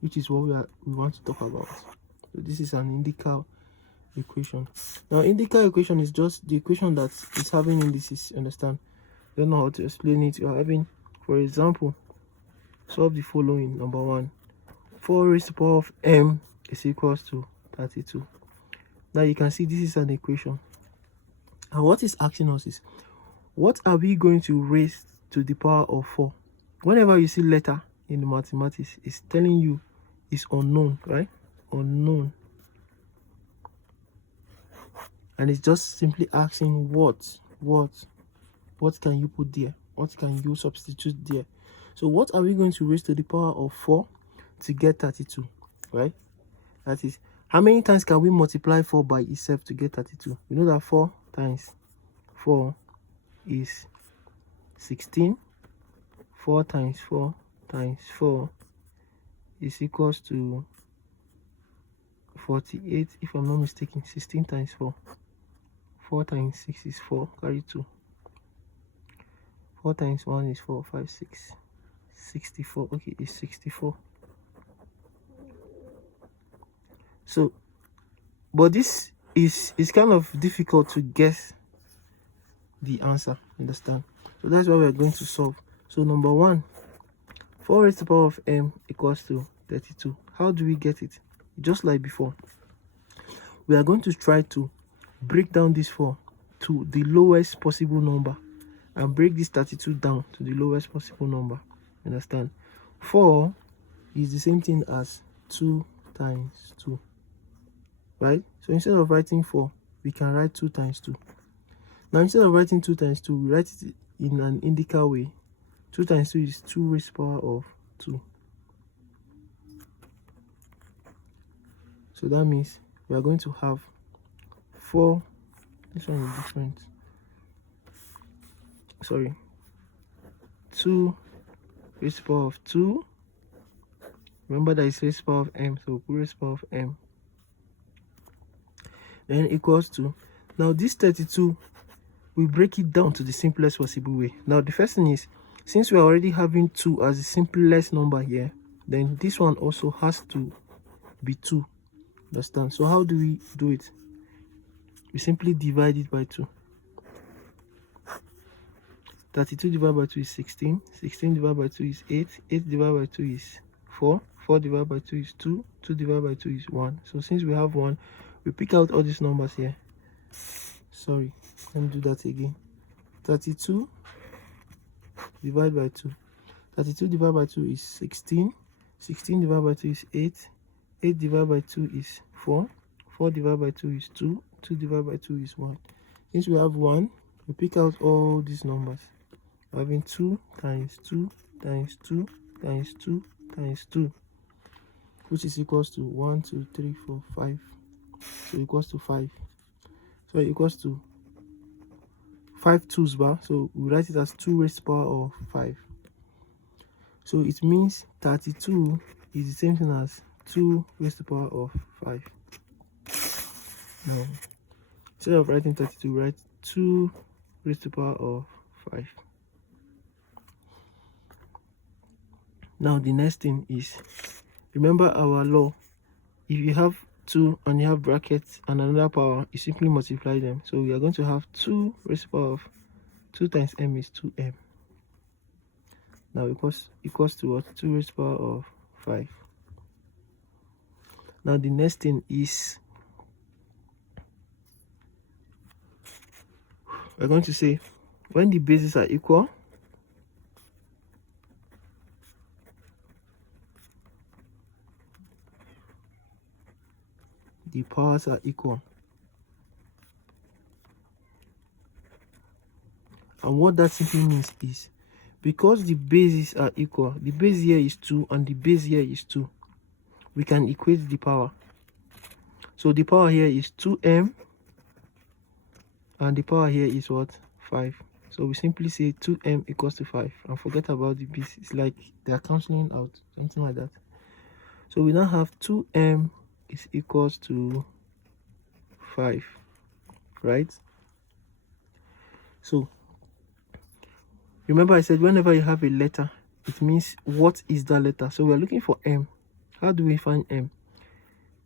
which is what we want to talk about. So this is an indical equation. Now, indical equation is just the equation that is having indices. Understand? I don't know how to explain it. You are having, for example, solve the following. Number 1, 4 raised to the power of m is equals to 32. Now you can see this is an equation, and what is asking us is, what are we going to raise to the power of 4? Whenever you see letter in the mathematics, it's telling you it's unknown, right? Unknown. And it's just simply asking what can you put there? What can you substitute there? So what are we going to raise to the power of 4 to get 32, right? That is, how many times can we multiply 4 by itself to get 32? We know that 4 times 4 is 16. 4 times 4 times 4 is equals to 48, if I'm not mistaken. 16 times 4. 4 times 6 is 4, carry 2. 4 times 1 is 4, 5, 6. 64. Okay, it's 64. So, but this is kind of difficult to guess the answer. Understand? So that's why we're going to solve. So number 1, 4 raised to the power of m equals to 32. How do we get it? Just like before, we are going to try to break down this 4 to the lowest possible number and break this 32 down to the lowest possible number. Understand? 4 is the same thing as 2 times 2, right? So instead of writing 4, we can write 2 times 2. Now, instead of writing 2 times 2, we write it in an indical way. 2 times 2 is 2 raised to the power of 2. So that means we are going to have 4. This one is different. Sorry. 2 raised to the power of 2. Remember that it's raised to the power of m, so we raised to the power of m. Then equals to, now this 32, we break it down to the simplest possible way. Now the first thing is, since we're already having 2 as the simplest number here, then this one also has to be 2. Understand? So how do we do it? We simply divide it by 2. 32 divided by 2 is 16. 16 divided by 2 is 8. 8 divided by 2 is 4. 4 divided by 2 is 2. 2 divided by 2 is 1. So since we have 1, we pick out all these numbers here. Sorry, let me do that again. 32 divided by 2. 32 divided by 2 is 16. 16 divided by 2 is 8. 8 divided by 2 is 4. 4 divided by 2 is 2. 2 divided by 2 is 1. Since we have 1, we pick out all these numbers. Having 2 times 2 times 2 times 2 times 2, which is equals to 1, 2, 3, 4, 5. So equals to 5. So equals to 5 2's bar. So we write it as 2 raised to the power of 5. So it means 32 is the same thing as 2 raised to the power of 5. Now, instead of writing 32, write 2 raised to the power of 5. Now the next thing is, remember our law. If you have 2 and you have brackets and another power, you simply multiply them. So we are going to have 2 raised to the power of 2 times m is 2m. Now equals to what? 2 raised to the power of 5. Now the next thing is, we're going to say when the bases are equal, the powers are equal. And what that simply means is, because the bases are equal, the base here is 2 and the base here is 2, we can equate the power. So the power here is 2m and the power here is what? 5. So we simply say 2m equals to 5 and forget about the base. It's like they are cancelling out, something like that. So we now have 2m is equals to 5, right? So remember I said whenever you have a letter, it means what is that letter. So we are looking for m. How do we find m?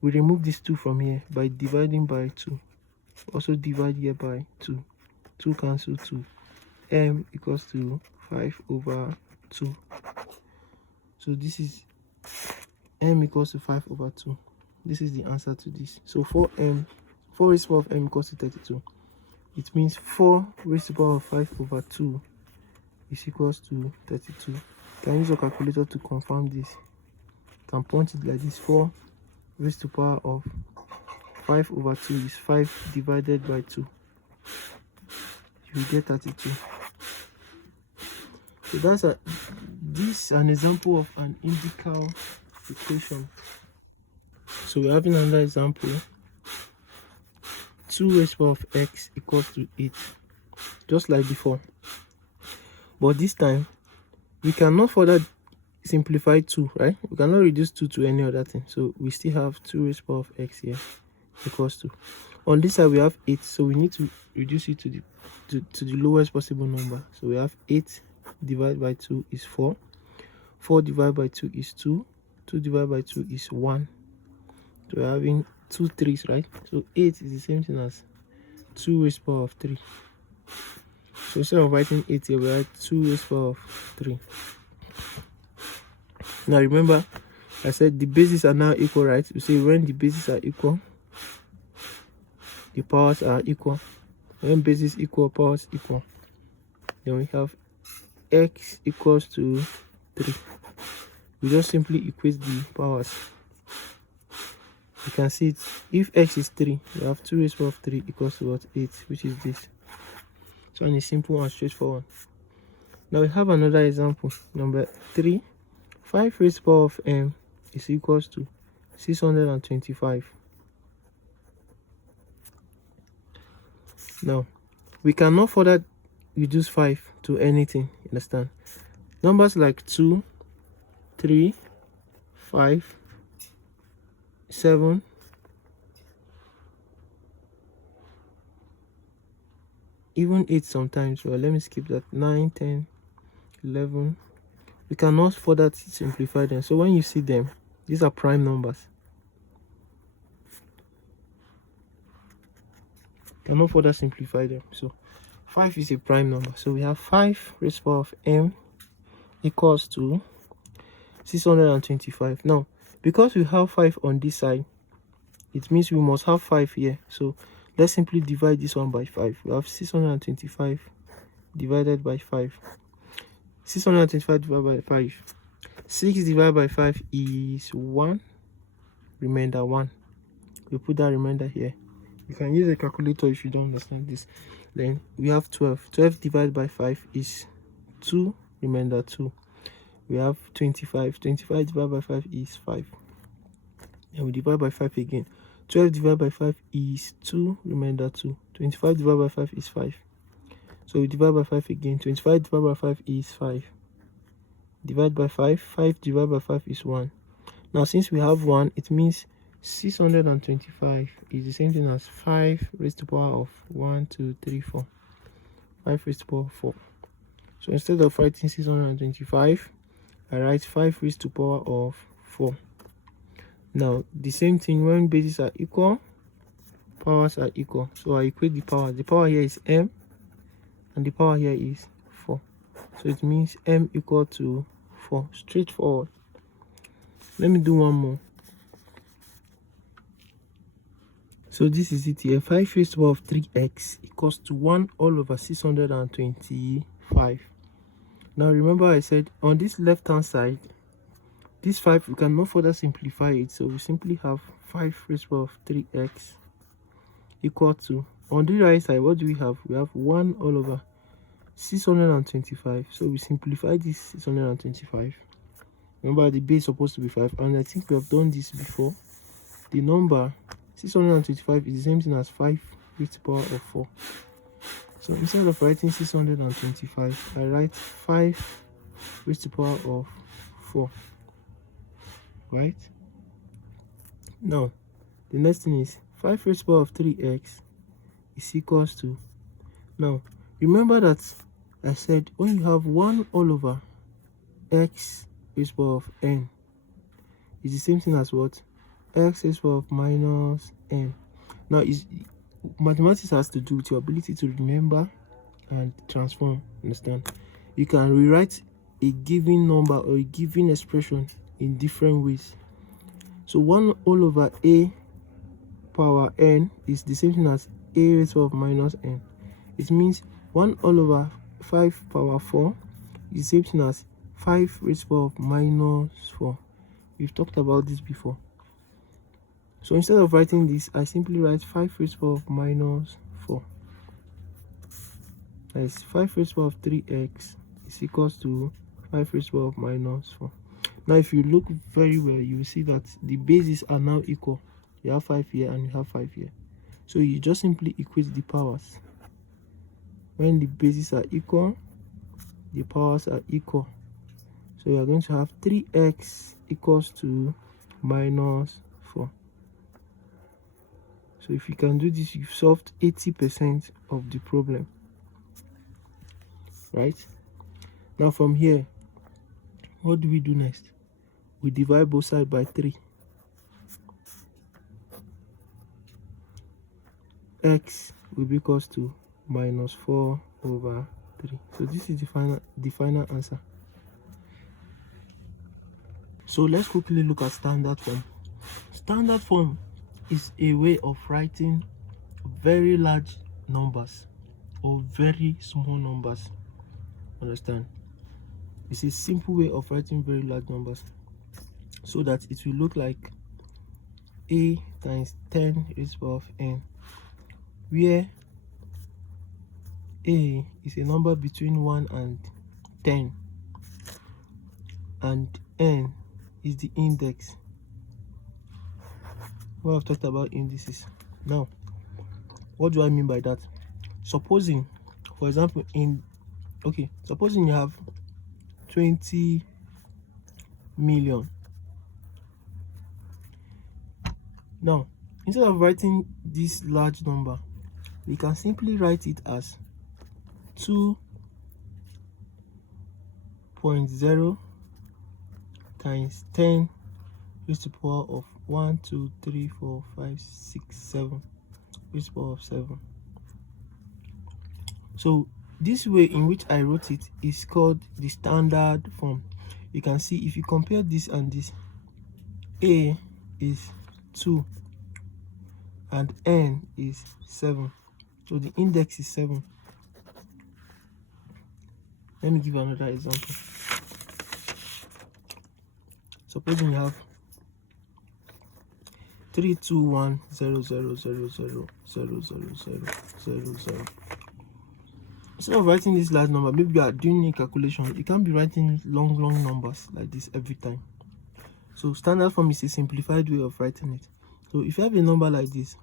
We remove this 2 from here by dividing by 2. Also divide here by 2. 2 cancel 2. M equals to 5 over 2. So this is m equals to 5 over 2. This is the answer to this. So 4 raised to the power of m equals to 32. It means 4 raised to the power of 5 over 2 is equals to 32. You can use your calculator to confirm this. You can punch it like this. 4 raised to the power of 5 over 2 is 5 divided by 2. You will get 32. So that's this is an example of an indical equation. So we're having another example. 2 raised to the power of x equals to 8. Just like before. But this time, we cannot further simplify 2, right? We cannot reduce 2 to any other thing. So we still have 2 raised to the power of x here equals to. On this side, we have 8. So we need to reduce it to the lowest possible number. So we have 8 divided by 2 is 4. 4 divided by 2 is 2. 2 divided by 2 is 1. So we're having 2 3's, right? So 8 is the same thing as 2 raised to the power of 3. So instead of writing 8 here, we write 2 raised to the power of 3. Now remember, I said the bases are now equal, right? We say when the bases are equal, the powers are equal. When bases equal, powers equal. Then we have x equals to 3. We just simply equate the powers. You can see it. If x is 3, we have 2 raised to the power of 3 equals to what? 8, which is this. So it's simple and straightforward. Now we have another example. Number 3. 5 raised to the power of m is equals to 625. Now, we cannot further reduce 5 to anything, understand? Numbers like 2, 3, 5, 7, even 8 sometimes. Well, let me skip that. 9, 10, 11. We cannot further simplify them. So when you see them, these are prime numbers. Cannot further simplify them. So 5 is a prime number. So we have 5 raised to the power of m equals to 625. Now, because we have 5 on this side, it means we must have 5 here. So let's simply divide this one by 5. We have 625 divided by 5. 625 divided by 5. 6 divided by 5 is 1. Remainder 1. We put that remainder here. You can use a calculator if you don't understand this. Then we have 12. 12 divided by 5 is 2. Remainder 2. We have 25. 25 divided by 5 is 5. And we divide by 5 again. 12 divided by 5 is 2. Remainder 2. 25 divided by 5 is 5. So we divide by 5 again. 25 divided by 5 is 5. Divide by 5. 5 divided by 5 is 1. Now, since we have 1, it means 625 is the same thing as 5 raised to the power of 1, 2, 3, 4. 5 raised to the power of 4. So instead of writing 625, I write 5 raised to the power of 4. Now, the same thing when bases are equal, powers are equal. So I equate the power. The power here is m, and the power here is 4. So it means m equal to 4. Straightforward. Let me do one more. So this is it here. 5 raised to the power of 3x equals to 1 all over 625. Now remember I said on this left hand side, this 5 we cannot further simplify it. So we simply have 5 raised to the power of 3x equal to, on the right side, what do we have? We have 1 all over 625. So we simplify this 625. Remember the base is supposed to be 5, and I think we have done this before. The number 625 is the same thing as 5 raised to the power of 4. So instead of writing 625, I write 5 raised to the power of 4. Right? Now, the next thing is 5 raised to the power of 3x is equals to, now remember that I said when you have 1 all over x raised to the power of n is the same thing as what? X raised to the power of minus n. Now, mathematics has to do with your ability to remember and transform. Understand? You can rewrite a given number or a given expression in different ways. So 1 all over a power n is the same thing as a raised to the power of minus n. It means 1 all over 5 power 4 is the same thing as 5 raised to the power of minus 4. We've talked about this before. So instead of writing this, I simply write 5 raised to the power of minus 4. That is 5 raised to the power of 3x is equals to 5 raised to the power of minus 4. Now, if you look very well, you will see that the bases are now equal. You have 5 here and you have 5 here. So you just simply equate the powers. When the bases are equal, the powers are equal. So we are going to have 3x equals to minus 4. So if you can do this, you've solved 80% of the problem. Right? Now from here, what do we do next? We divide both sides by 3. X will be equals to minus 4 over 3. So this is the final answer. So let's quickly look at standard form. Standard form is a way of writing very large numbers or very small numbers. Understand? It's a simple way of writing very large numbers so that it will look like a times 10 raised to the power of n, where a is a number between 1 and 10 and n is the index. Well, I've talked about indices. Now, what do I mean by that? Supposing, for example, supposing you have 20 million. Now, instead of writing this large number, we can simply write it as 2 3.0 times 10 raised to the power of 1, 2, 3, 4, 5, 6, 7 raised to the power of 7. So this way in which I wrote it is called the standard form. You can see if you compare this and this, A is 2 and N is 7. So the index is 7. Let me give another example. Supposing you have 32100000000. Instead of writing this large number, maybe you are doing a calculation, you can't be writing long numbers like this every time. So standard form is a simplified way of writing it. So if you have a number like this,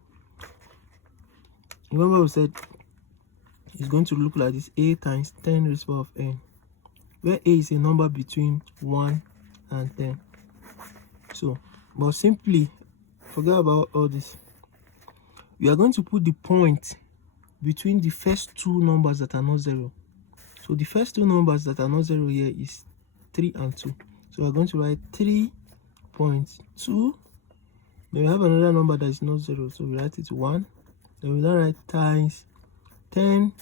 remember we said it's going to look like this: A times 10 raised to the power of n, where A is a number between 1 and 10. So, but simply forget about all this. We are going to put the point between the first two numbers that are not 0. So the first two numbers that are not 0 here is 3 and 2. So we are going to write 3.2. Then we have another number that is not 0, so we write it 1. Then we now write times 10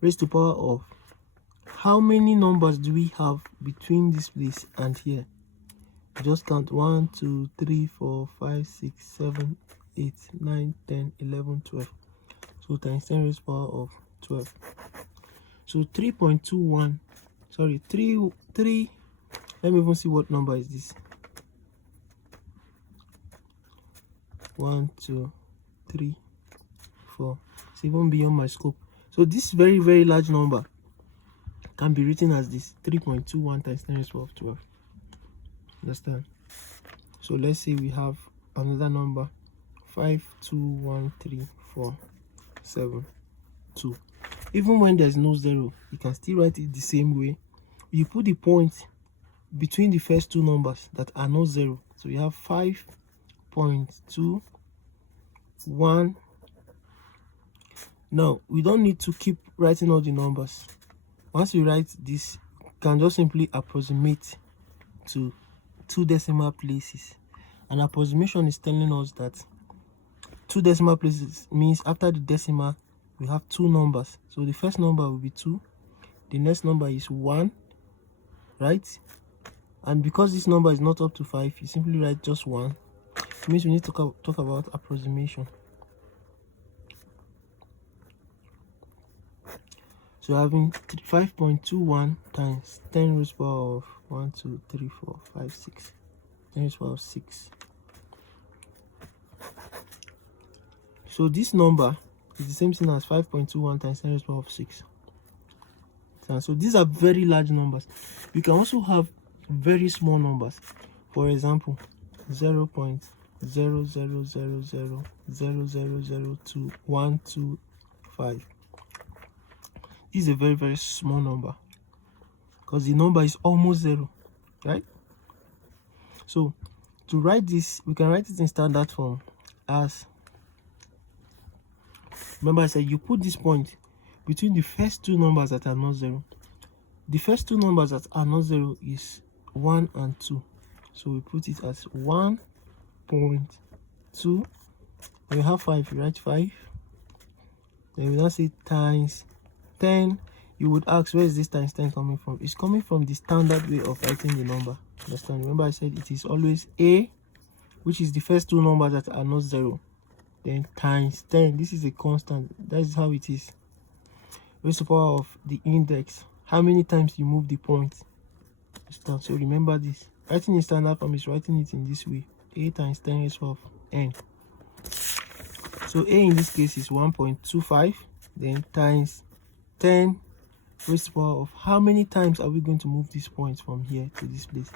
raised to the power of, how many numbers do we have between this place and here? Just count 1, 2, 3, 4, 5, 6, 7, 8, 9, 10, 11, 12. So times 10 raised to the power of 12. So 3.21, sorry, 3, let me even see what number is this. 1, 2, 3, 4. It's even beyond my scope. So this very large number can be written as this: 3.21 times 10 raised to the power of 12. Understand? So let's say we have another number: 5213472. Even when there's no 0, you can still write it the same way. You put the point between the first two numbers that are not 0. So you have 5.21. Now we don't need to keep writing all the numbers. Once you write this, you can just simply approximate to 2 decimal places. An approximation is telling us that 2 decimal places means after the decimal we have 2 numbers. So the first number will be 2, the next number is 1, right? And because this number is not up to 5, you simply write just 1. It means we need to talk about approximation. So having 5.21 times 10 raised to the power of 1, 2, 3, 4, 5, 6, 10 raised to the power of 6. So this number is the same thing as 5.21 times 10 raised to the power of 6. So these are very large numbers. You can also have very small numbers. For example, 0.000000002.125. This is a very small number because the number is almost 0, right? So to write this, we can write it in standard form as, remember I said you put this point between the first two numbers that are not 0. The first two numbers that are not 0 is 1 and 2. So we put it as 1.2. When you have 5, you write 5. Then we now say times 10. You would ask, where is this times 10 coming from? It's coming from the standard way of writing the number. Understand? Remember I said it is always A, which is the first two numbers that are not 0, then times 10. This is a constant. That is how it is. Raised to the power of the index, how many times you move the point. So remember this. Writing in standard form is writing it in this way: A times 10 raised to the power of n. So A in this case is 1.25, then times 10 raised to the power of, how many times are we going to move this point from here to this place?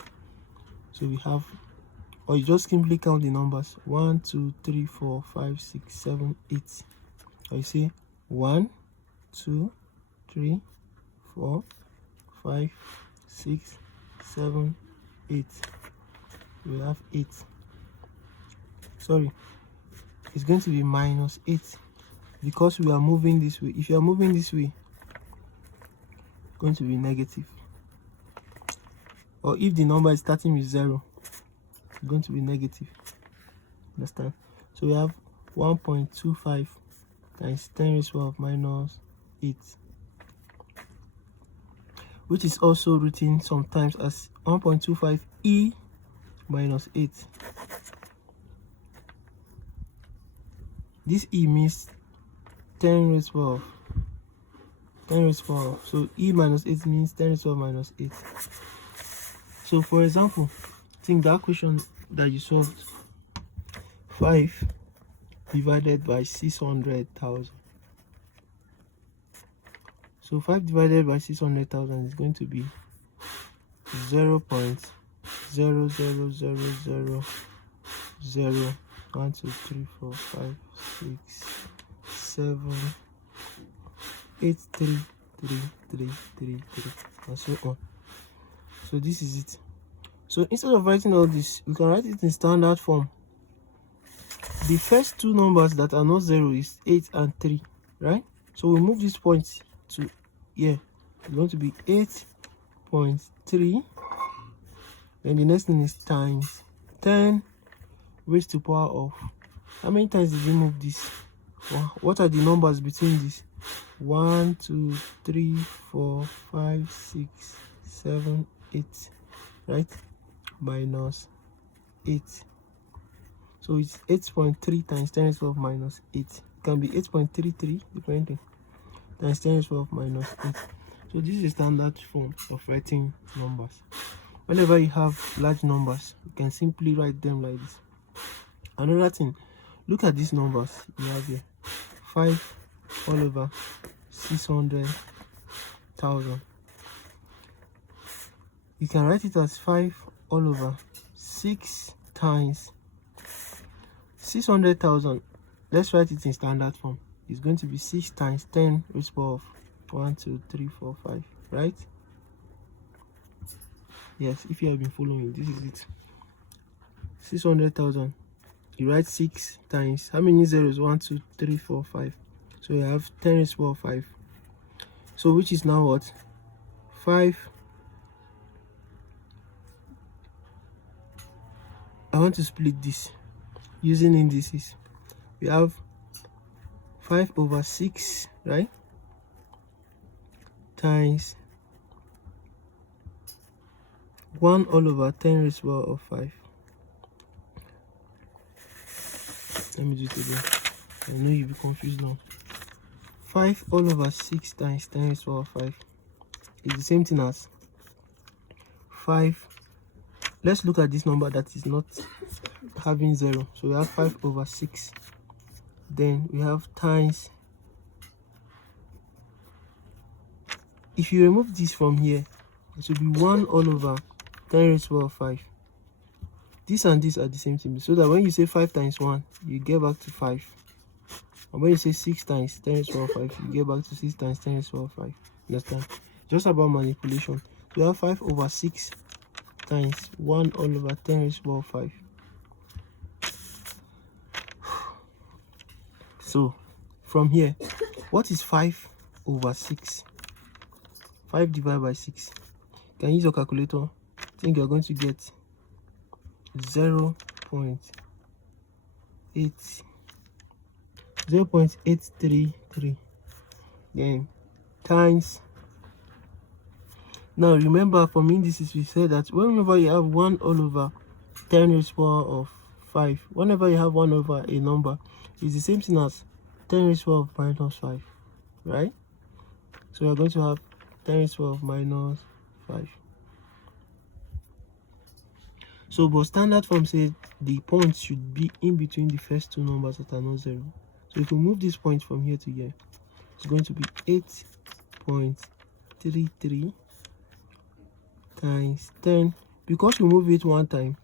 So we have, or you just simply count the numbers: 1, 2, 3, 4, 5, 6, 7, 8. Or you say 1, 2, 3, 4, 5, 6, 7, 8. We have 8. Sorry, it's going to be minus 8 because we are moving this way. If you are moving this way, going to be negative. Or if the number is starting with 0, it's going to be negative. Understand? So we have 1.25 times 10 raised to the power of minus 8, which is also written sometimes as 1.25 e minus 8. This e means 10 raised to the power of 10 raised to the power of. So e minus 8 means 10 raised to the power of minus 8. So for example, think that question that you solved, 5 divided by 600,000. So 5 divided by 600,000 is going to be 0.00001, 2, 3, 4, 5, 6, 7, 8, 3, 3, 3, 3, 3, and so on. So this is it. So instead of writing all this, we can write it in standard form. The first two numbers that are not 0 is 8 and 3, right? So we move this point to here. It's going to be 8.3. Then the next thing is times 10 raised to the power of. How many times did we move this? Well, what are the numbers between this? 1, 2, 3, 4, 5, 6, 7, 8, right? Minus 8. So it's 8.3 times 10 raised to the power of minus 8. It can be 8.33 depending, times 10 raised to the power of minus 8. So this is a standard form of writing numbers. Whenever you have large numbers, you can simply write them like this. Another thing, look at these numbers you have here. 5 all over 600,000. You can write it as 5 all over 6 times 600,000. Let's write it in standard form. It's going to be 6 times 10 raised to the power of 1, 2, 3, 4, 5, right? Yes, if you have been following, this is it. 600,000. You write 6 times, how many zeros? 1, 2, 3, 4, 5. So you have 10 raised to the power of 5. So which is now what? 5. I want to split this using indices. We have 5 over 6, right? Times 1 all over 10 raised to the power of 5. Let me do it again. I know you'll be confused now. 5 all over 6 times 10 raised to the power of 5 is the same thing as 5. Let's look at this number that is not having 0. So we have 5 over 6. Then we have times. If you remove this from here, it will be 1 all over 10 raised to the power of 5. This and this are the same thing. So that when you say 5 times 1, you get back to 5. And when you say 6 times 10 raised to the power of 5, you get back to 6 times 10 raised to the power of 5. Understand? Just about manipulation. So we have 5 over 6 times 1 all over 10 raised to the power of 5. So from here, what is 5 over 6? 5 divided by 6. You can use your calculator. I think you're going to get 0.833. Then times. Now remember, from indices we said that whenever you have 1 all over 10 raised to the power of 5, whenever you have 1 over a number, it's the same thing as 10 raised to the power of minus 5, right? So we're going to have 10 raised to the power of minus 5. So but standard form says the points should be in between the first two numbers that are not 0. So if we move this point from here to here, it's going to be 8.33 times 10. Because we move it one time,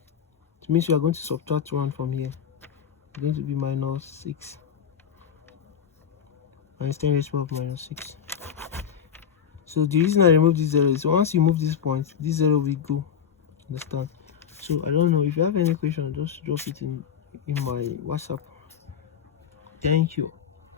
it means we are going to subtract 1 from here. It's going to be minus 6. Minus 10 raised to the power of minus 6. So the reason I remove this 0 is once you move this point, this 0 will go. Understand? So I don't know, if you have any question, just drop it in my WhatsApp. Thank you.